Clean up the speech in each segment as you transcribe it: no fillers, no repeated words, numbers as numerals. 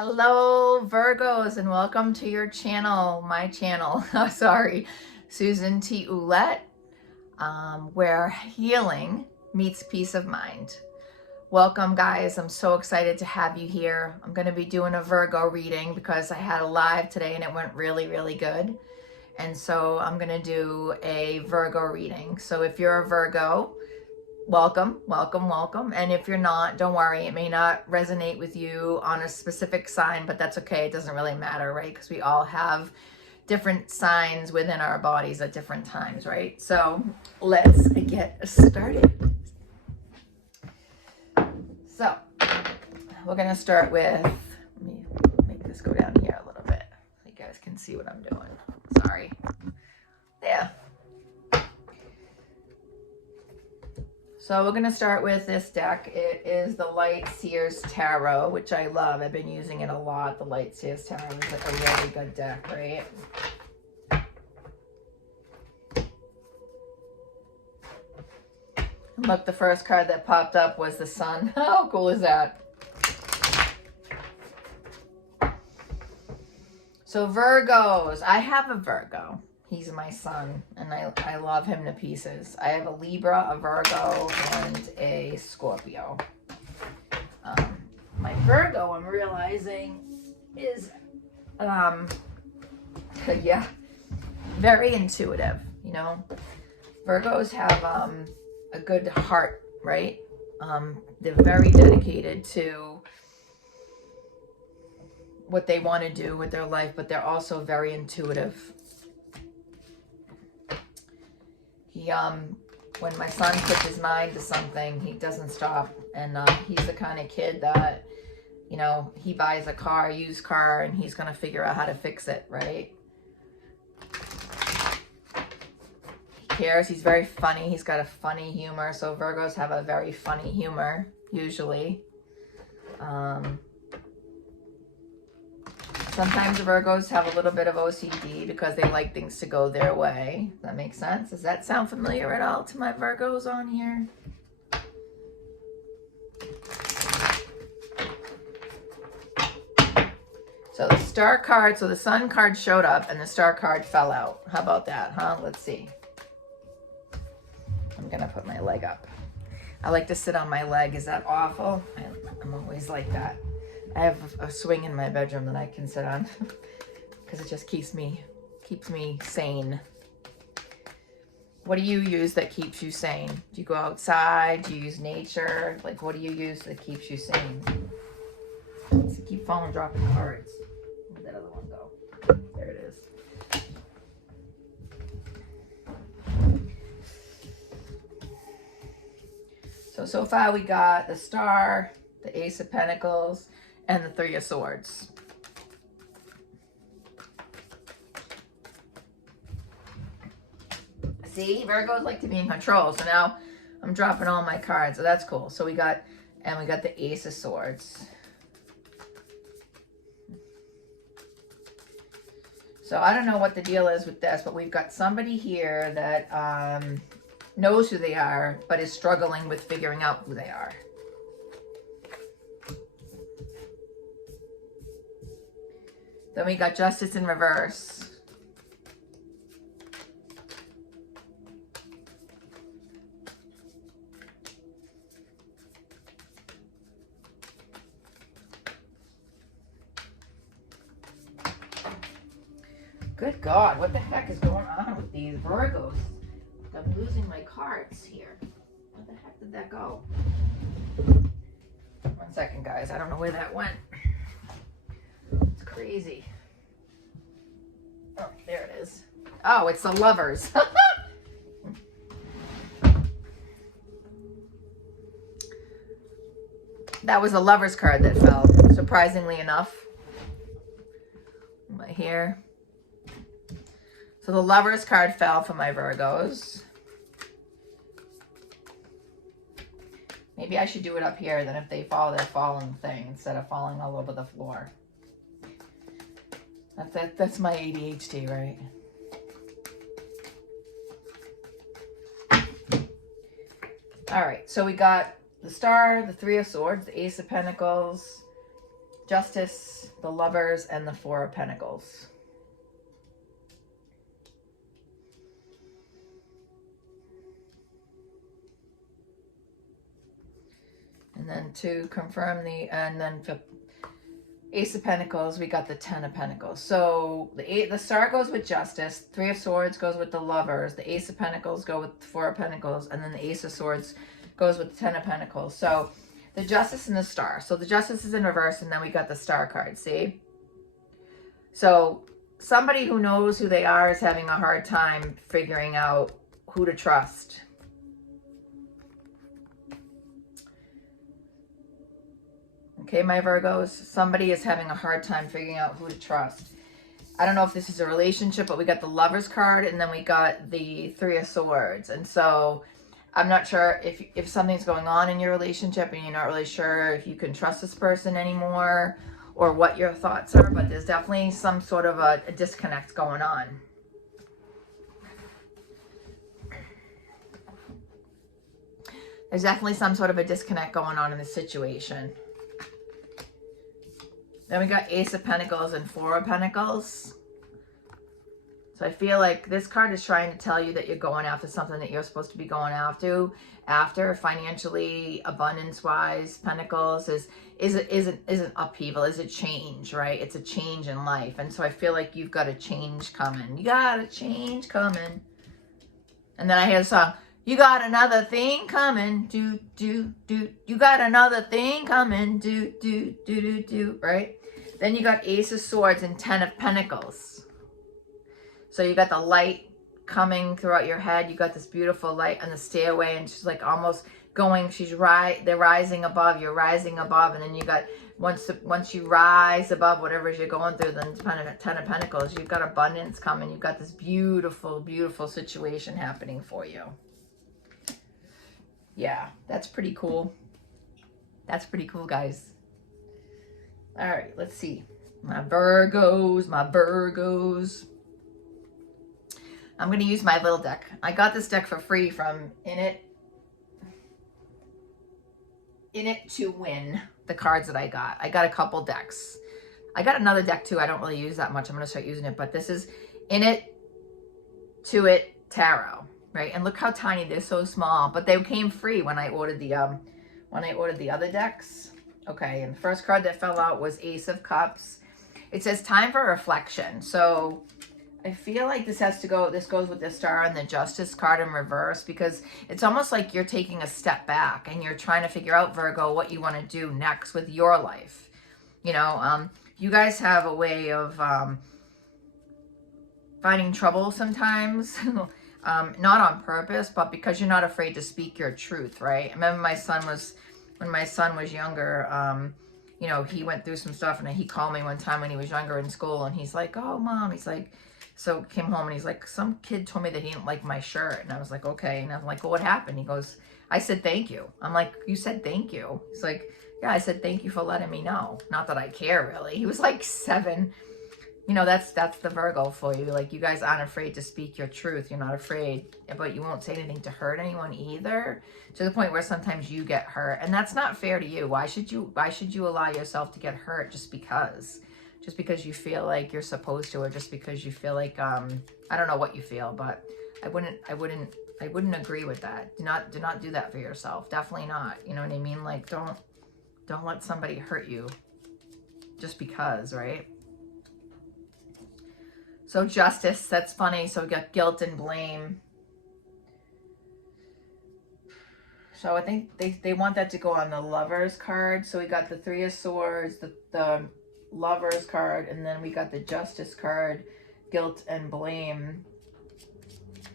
Hello, Virgos, and welcome to your channel, my channel. Sorry, Susan T. Ouellette, where healing meets peace of mind. Welcome, guys. I'm so excited to have you here. I'm going to be doing a Virgo reading because I had a live today and it went really, really good. And so I'm going to do a Virgo reading. So if you're a Virgo, welcome, welcome, welcome. And if you're not, don't worry. It may not resonate with you on a specific sign, but that's okay. It doesn't really matter, right? Because we all have different signs within our bodies at different times, right? So let's get started. So we're going to start with, let me make this go down here a little bit so you guys can see what I'm doing. Sorry. There. So we're going to start with this deck. It is the Light Seers Tarot, which I love. I've been using it a lot. The Light Seers Tarot is like a really good deck, right? And look, the first card that popped up was the Sun. How cool is that? So Virgos, I have a Virgo. He's my son, and I love him to pieces. I have a Libra, a Virgo, and a Scorpio. My Virgo, I'm realizing, is, yeah, very intuitive, you know. Virgos have a good heart, right? They're very dedicated to what they want to do with their life, but they're also very intuitive. When my son puts his mind to something, he doesn't stop. And he's the kind of kid that, you know, he buys a car, used car, and he's going to figure out how to fix it, right? He cares. He's very funny. He's got a funny humor. So Virgos have a very funny humor, usually. Sometimes Virgos have a little bit of OCD because they like things to go their way. Does that make sense? Does that sound familiar at all to my Virgos on here? So the Star card, so the Sun card showed up and the Star card fell out. How about that, huh? Let's see. I'm going to put my leg up. I like to sit on my leg. Is that awful? I'm always like that. I have a swing in my bedroom that I can sit on because it just keeps me sane. What do you use that keeps you sane? Do you go outside? Do you use nature? Like, what do you use that keeps you sane? Let's keep falling, dropping cards. Where'd that other one go? There it is. So far we got the Star, the Ace of Pentacles, and the Three of Swords. See, Virgos like to be in control. So now I'm dropping all my cards. So that's cool. So we got the Ace of Swords. So I don't know what the deal is with this, but we've got somebody here that knows who they are, but is struggling with figuring out who they are. Then we got Justice in reverse. Good God, what the heck is going on with these Virgos? I'm losing my cards here. Where the heck did that go? 1 second, guys. I don't know where that went. It's crazy. Oh, there it is. Oh, it's the Lovers. That was a Lovers card that fell, surprisingly enough. Right here. So the Lovers card fell for my Virgos. Maybe I should do it up here, then if they fall, they're falling thing instead of falling all over the floor. That's my ADHD, right? All right, so we got the Star, the Three of Swords, the Ace of Pentacles, Justice, the Lovers, and the Four of Pentacles. And then to confirm and then for Ace of Pentacles, we got the Ten of Pentacles. So the Star goes with Justice, Three of Swords goes with the Lovers, the Ace of Pentacles go with the Four of Pentacles, and then the Ace of Swords goes with the Ten of Pentacles. So the Justice and the Star. So the Justice is in reverse, and then we got the Star card, see? So somebody who knows who they are is having a hard time figuring out who to trust. Okay, my Virgos, somebody is having a hard time figuring out who to trust. I don't know if this is a relationship, but we got the Lovers card, and then we got the Three of Swords. And so I'm not sure if something's going on in your relationship and you're not really sure if you can trust this person anymore or what your thoughts are, but there's definitely some sort of a disconnect going on. There's definitely some sort of a disconnect going on in the situation. Then we got Ace of Pentacles and Four of Pentacles. So I feel like this card is trying to tell you that you're going after something that you're supposed to be going after financially, abundance-wise. Pentacles isn't upheaval, is a change, right? It's a change in life. And so I feel like you've got a change coming. You got a change coming. And then I hear the song, you got another thing coming, do, do, do. You got another thing coming, do, do, do, do, do, right? Then you got Ace of Swords and Ten of Pentacles. So you got the light coming throughout your head. You got this beautiful light on the stairway, and she's like almost going, they're rising above, you're rising above, and then you got, once you rise above whatever you're going through, then Ten of Pentacles, you've got abundance coming. You've got this beautiful, beautiful situation happening for you. Yeah, that's pretty cool. That's pretty cool, guys. All right, let's see. My Virgos, my Virgos. I'm going to use my little deck. I got this deck for free from In It to Win, the cards that I got. I got a couple decks. I got another deck too. I don't really use that much. I'm going to start using it, but this is In It to It Tarot, right? And look how tiny they're, so small, but they came free when I ordered the other decks. Okay, and the first card that fell out was Ace of Cups. It says time for reflection. So I feel like this goes with the Star and the Justice card in reverse, because it's almost like you're taking a step back and you're trying to figure out, Virgo, what you want to do next with your life. You know, you guys have a way of finding trouble sometimes, not on purpose, but because you're not afraid to speak your truth, right? I remember when my son was younger, you know, he went through some stuff, and he called me one time when he was younger in school, and he's like, oh, Mom, he's like, so came home, and he's like, some kid told me that he didn't like my shirt. And I was like, okay. And I'm like, well, what happened? He goes, I said, thank you. I'm like, you said thank you? He's like, yeah, I said, thank you for letting me know. Not that I care, really. He was like 7. You know, that's the Virgo for you. Like, you guys aren't afraid to speak your truth. You're not afraid, but you won't say anything to hurt anyone either, to the point where sometimes you get hurt. And that's not fair to you. Why should you allow yourself to get hurt just because? Just because you feel like you're supposed to, or just because you feel like, I don't know what you feel, but I wouldn't agree with that. Do not do that for yourself. Definitely not. You know what I mean? Like, don't let somebody hurt you just because, right? So Justice, that's funny. So we got guilt and blame. So I think they want that to go on the Lovers card. So we got the Three of Swords, the Lovers card, and then we got the Justice card, guilt and blame.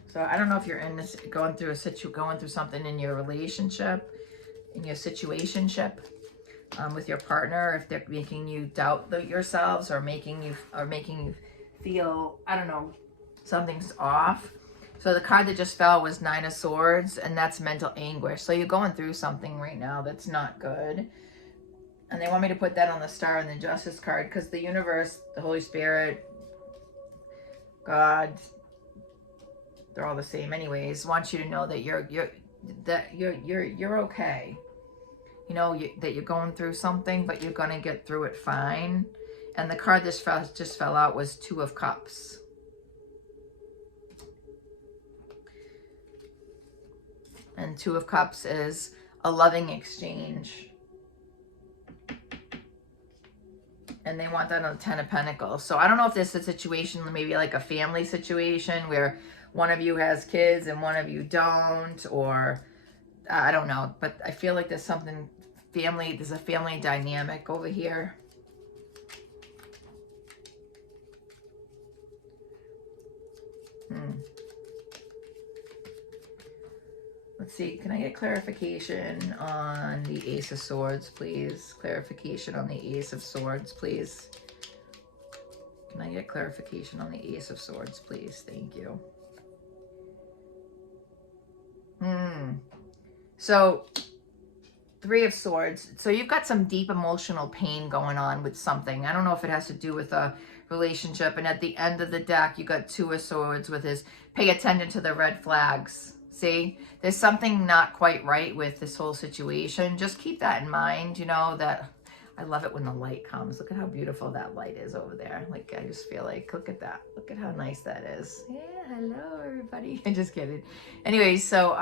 So I don't know if you're in this, going through something in your relationship, in your situationship, with your partner, if they're making you doubt yourselves, or making you feel, I don't know, something's off. So the card that just fell was Nine of Swords, and that's mental anguish. So you're going through something right now that's not good. And they want me to put that on the Star and the Justice card, because the universe, the Holy Spirit, God, they're all the same anyways, wants you to know that you're okay. you know, that you're going through something, but you're going to get through it fine. And the card that just fell out was Two of Cups. And Two of Cups is a loving exchange. And they want that on the Ten of Pentacles. So I don't know if this is a situation, maybe like a family situation where one of you has kids and one of you don't, or I don't know. But I feel like there's something family, there's a family dynamic over here. Let's see, can I get clarification on the Ace of Swords, please? Clarification on the Ace of Swords, please. Can I get clarification on the Ace of Swords, please? Thank you. So, Three of Swords. So you've got some deep emotional pain going on with something. I don't know if it has to do with a relationship. And at the end of the deck, you got Two of Swords with his pay attention to the red flags. See, there's something not quite right with this whole situation. Just keep that in mind, you know, that I love it when the light comes. Look at how beautiful that light is over there. Like, I just feel like, look at that. Look at how nice that is. Yeah, hello, everybody. I'm just kidding. Anyway, so,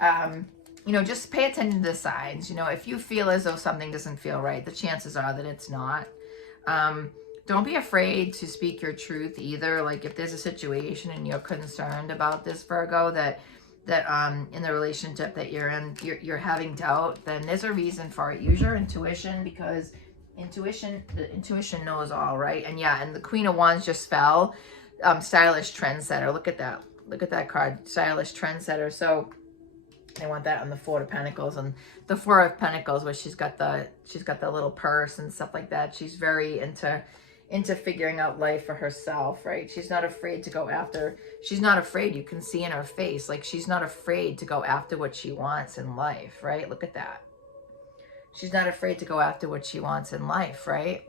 you know, just pay attention to the signs. You know, if you feel as though something doesn't feel right, the chances are that it's not. Don't be afraid to speak your truth either. Like if there's a situation and you're concerned about this, Virgo, that in the relationship that you're in, you're having doubt, then there's a reason for it. Use your intuition, because the intuition knows all, right? And yeah, and the Queen of Wands just fell. Stylish trendsetter. Look at that. Look at that card. Stylish trendsetter. So I want that on the Four of Pentacles, and the Four of Pentacles, where she's got the little purse and stuff like that. She's very into figuring out life for herself, right? She's not afraid to go after, she's not afraid, you can see in her face, like she's not afraid to go after what she wants in life, right? Look at that. She's not afraid to go after what she wants in life, right?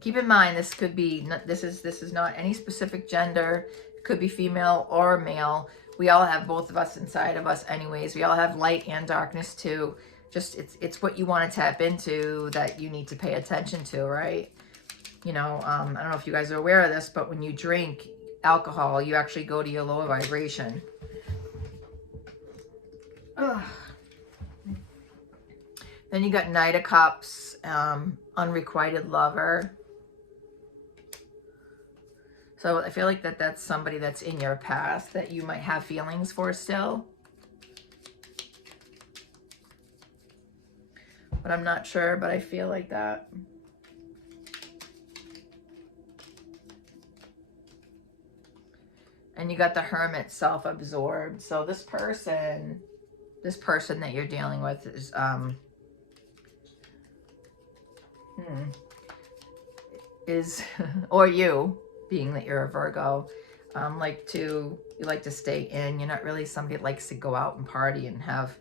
Keep in mind, this could be, this is not any specific gender. It could be female or male. We all have both of us inside of us anyways. We all have light and darkness too. Just, it's what you want to tap into that you need to pay attention to, right? You know, I don't know if you guys are aware of this, but when you drink alcohol, you actually go to your lower vibration. Ugh. Then you got Knight of Cups, unrequited lover. So I feel like that's somebody that's in your past that you might have feelings for still. But I'm not sure, but I feel like that. And you got the Hermit, self-absorbed. So this person that you're dealing with is or you, being that you're a Virgo, you like to stay in. You're not really somebody that likes to go out and party and have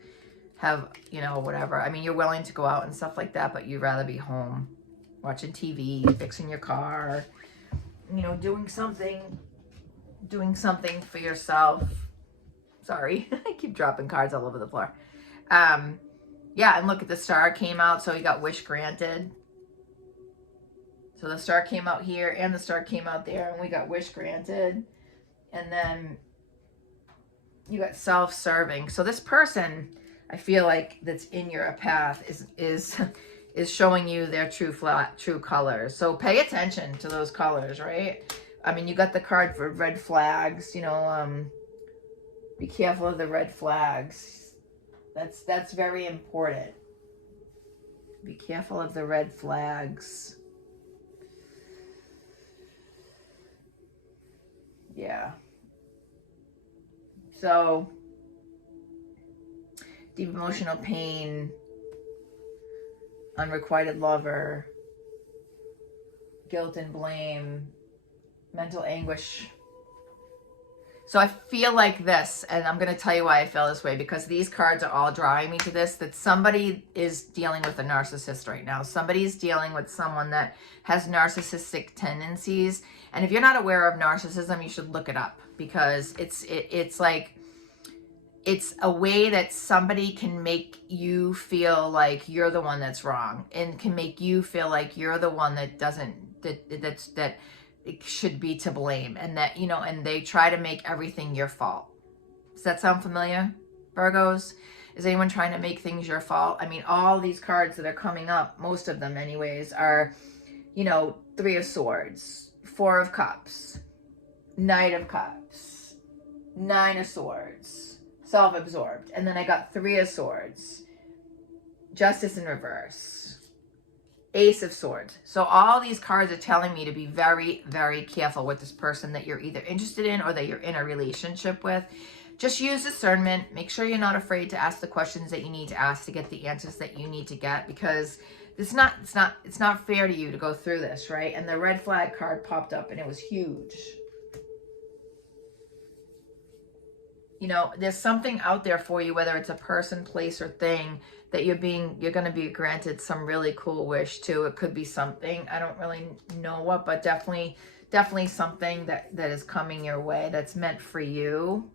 you know, whatever. I mean, you're willing to go out and stuff like that, but you'd rather be home watching TV, fixing your car, you know, doing something for yourself. Sorry, I keep dropping cards all over the floor. Yeah, and look at the Star came out, so you got wish granted. So the Star came out here and the Star came out there, and we got wish granted. And then you got self-serving. So this person, I feel like, that's in your path is showing you their true colors. So pay attention to those colors, right? I mean, you got the card for red flags, you know, be careful of the red flags. That's very important. Be careful of the red flags. Yeah. So, deep emotional pain, unrequited lover, guilt and blame, mental anguish. So I feel like this, and I'm going to tell you why I feel this way, because these cards are all drawing me to this, that somebody is dealing with a narcissist right now. Somebody's dealing with someone that has narcissistic tendencies. And if you're not aware of narcissism, you should look it up, because it's like, it's a way that somebody can make you feel like you're the one that's wrong, and can make you feel like you're the one that that it should be to blame, and that, you know, and they try to make everything your fault. Does that sound familiar, Virgos? Is anyone trying to make things your fault? I mean, all these cards that are coming up, most of them anyways, are, you know, 3 of Swords, 4 of Cups, Knight of Cups, 9 of Swords, self-absorbed. And then I got 3 of Swords, Justice in reverse, Ace of Swords. So all these cards are telling me to be very, very careful with this person that you're either interested in or that you're in a relationship with. Just use discernment. Make sure you're not afraid to ask the questions that you need to ask to get the answers that you need to get, because it's not fair to you to go through this, right? And the red flag card popped up and it was huge. You know, there's something out there for you, whether it's a person, place, or thing, that you're going to be granted some really cool wish to. It could be something, I don't really know what, but definitely something that is coming your way that's meant for you.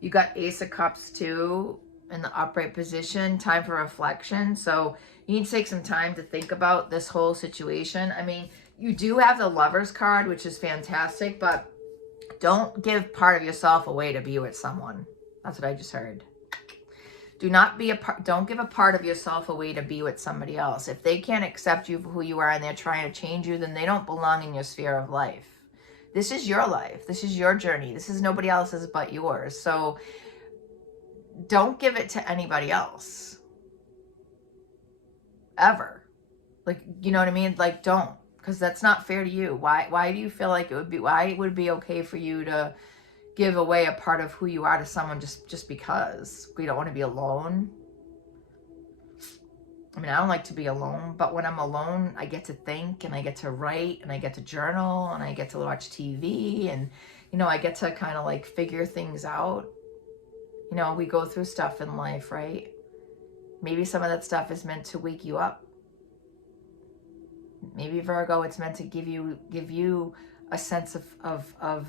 You got Ace of Cups too in the upright position, time for reflection. So you need to take some time to think about this whole situation. I mean, you do have the Lovers card, which is fantastic, but don't give part of yourself away to be with someone. That's what I just heard. Don't give a part of yourself away to be with somebody else. If they can't accept you for who you are and they're trying to change you, then they don't belong in your sphere of life. This is your life. This is your journey. This is nobody else's but yours. So don't give it to anybody else. Ever. Like, you know what I mean? Like, don't. Because that's not fair to you. Why do you feel like why would it be okay for you to give away a part of who you are to someone just because we don't want to be alone? I mean, I don't like to be alone, but when I'm alone, I get to think, and I get to write, and I get to journal, and I get to watch TV, and, you know, I get to kind of like figure things out. You know, we go through stuff in life, right? Maybe some of that stuff is meant to wake you up. Maybe, Virgo, it's meant to give you a sense of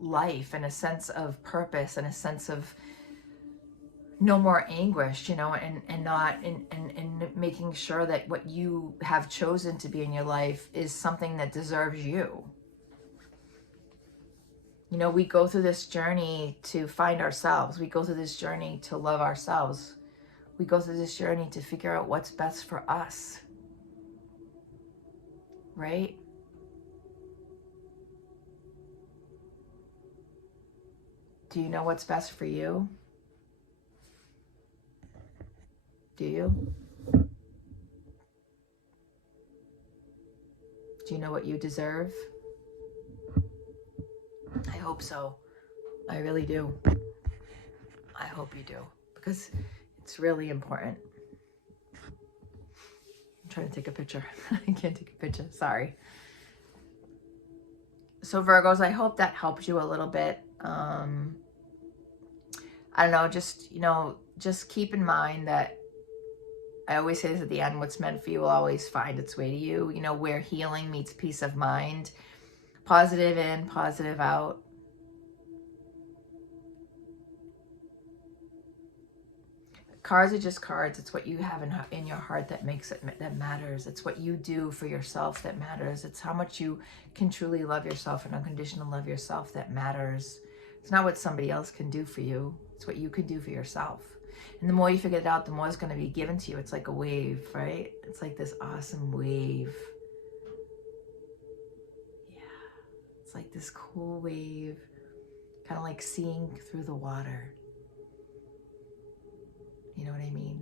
life, and a sense of purpose, and a sense of no more anguish, you know, and making sure that what you have chosen to be in your life is something that deserves you. You know, we go through this journey to find ourselves. We go through this journey to love ourselves. We go through this journey to figure out what's best for us. Right? Do you know what's best for you? Do you? Do you know what you deserve? I hope so. I really do. I hope you do, because it's really important. I'm trying to take a picture. I can't take a picture. Sorry. So Virgos, I hope that helps you a little bit. I don't know, just, you know, just keep in mind that I always say this at the end, what's meant for you will always find its way to you. You know, where healing meets peace of mind. Positive in, positive out. Cards are just cards. It's what you have in your heart that that matters. It's what you do for yourself that matters. It's how much you can truly love yourself and unconditional love yourself that matters. It's not what somebody else can do for you. It's what you can do for yourself. And the more you figure it out, the more it's going to be given to you. It's like a wave, right? It's like this awesome wave. Yeah. It's like this cool wave, kind of like seeing through the water. You know what I mean?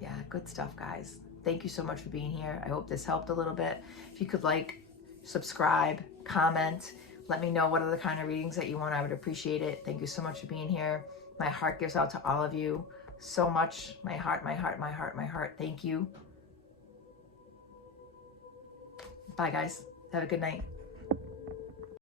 Yeah, good stuff, guys. Thank you so much for being here. I hope this helped a little bit. If you could like, subscribe, comment, let me know what other kind of readings that you want. I would appreciate it. Thank you so much for being here. My heart gives out to all of you so much. My heart, my heart, my heart, my heart. Thank you. Bye, guys. Have a good night.